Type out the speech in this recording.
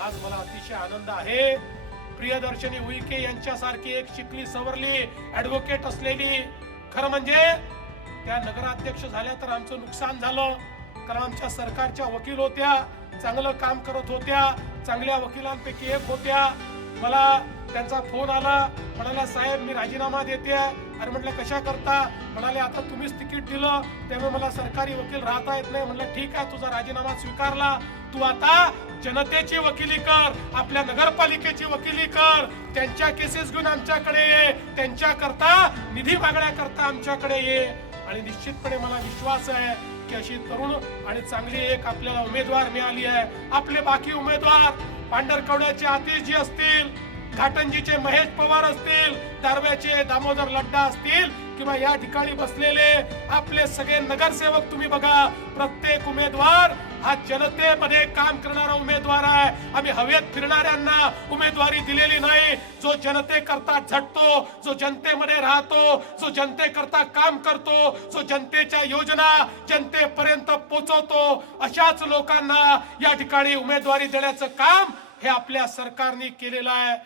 आज मला अतिशय आनंद आहे। प्रियदर्शनी उईके यांच्यासारखी एक शिकली सवरली ऍडव्होकेट असलेली, खरं म्हणजे त्या नगराध्यक्ष झाल्या तर आमचं नुकसान झालं, कारण आमच्या सरकारच्या वकील होत्या, चांगलं काम करत होत्या, चांगल्या वकिलांपैकी एक होत्या। मला त्यांचा फोन आला, म्हणाला साहेब मी राजीनामा देते। अरे म्हटलं कशा करता? म्हणाले आता तुम्हीच तिकीट दिलं त्यामुळे मला सरकारी वकील राहता येत नाही। म्हटलं ठीक आहे, तुझा राजीनामा स्वीकारला, तू आता जनतेची वकिली कर, आपल्या नगरपालिकेची वकिली कर, त्यांच्या केसेस घेऊन आमच्याकडे ये, त्यांच्या करता निधी मागण्याकरता आमच्याकडे ये। आणि निश्चितपणे मला विश्वास आहे की अशी तरुण आणि चांगली एक आपल्याला उमेदवार मिळाली आहे। आपले बाकी उमेदवार पांढरकवड्याचे आतिशजी असतील, घाटंजीचे महेश पवार असतील, दारव्याचे दामोदर लड्डा असतील किंवा या ठिकाणी बसलेले आपले सगळे नगरसेवक तुम्ही बघा, प्रत्येक उमेदवार हा जनतेमध्ये काम करणारा उमेदवार आहे। आम्ही हवेत फिरणाऱ्यांना उमेदवारी दिलेली नाही। जो जनतेकरता झटतो, जो जनतेमध्ये राहतो, जो जनतेकरता काम करतो, जो जनतेच्या योजना जनतेपर्यंत पोहोचवतो, अशाच लोकांना या ठिकाणी उमेदवारी देण्याचं काम हे आपल्या सरकारने केलेलं आहे।